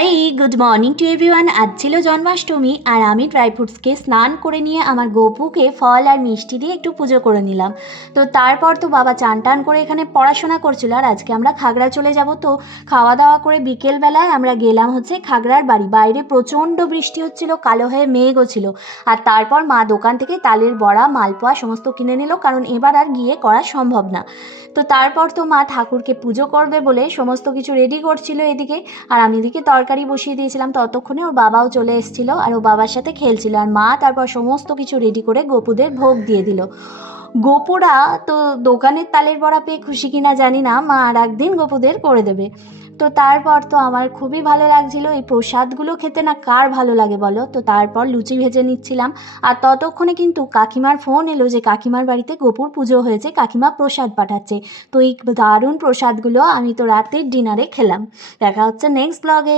এই good morning to everyone. আজ ছিল জন্মাষ্টমী আর আমি ড্রাই ফ্রুটসকে স্নান করে নিয়ে আমার গোপুকে ফল আর মিষ্টি দিয়ে একটু পুজো করে নিলাম। তো তারপর তো বাবা চান টান করে এখানে পড়াশোনা করছিল, আর আজকে আমরা খাগড়া চলে যাব। তো খাওয়া দাওয়া করে বিকেলবেলায় আমরা গেলাম হচ্ছে খাগড়ার বাড়ি। বাইরে প্রচণ্ড বৃষ্টি হচ্ছিল, কালো হয়ে মেঘও ছিল। আর তারপর মা দোকান থেকে তালের বড়া, মালপোয়া সমস্ত কিনে নিল, কারণ এবার আর গিয়ে করা সম্ভব না। তো তারপর তো মা ঠাকুরকে পুজো করবে বলে সমস্ত কিছু রেডি করছিল এদিকে, আর আমি এদিকে তরকারি বসিয়ে দিয়েছিলাম। ততক্ষণে ওর বাবাও চলে এসেছিল আর ও বাবার সাথে খেলছিল, আর মা তারপর সমস্ত কিছু রেডি করে গোপুদের ভোগ দিয়ে দিল। গোপুরা তো দোকানের তালের বড়া পেয়ে খুশি কিনা জানি না, মা আর একদিন গোপুদের করে দেবে। তো তারপর তো আমার খুবই ভালো লাগছিল এই প্রসাদগুলো খেতে, না কার ভালো লাগে বলো। তো তারপর লুচি ভেজে নিচ্ছিলাম, আর ততক্ষণে কিন্তু কাকিমার ফোন এলো যে কাকিমার বাড়িতে গোপুর পুজো হয়েছে, কাকিমা প্রসাদ পাঠাচ্ছে। তো এই দারুণ প্রসাদগুলো আমি তো রাতের ডিনারে খেলাম। দেখা হচ্ছে নেক্সট ব্লগে।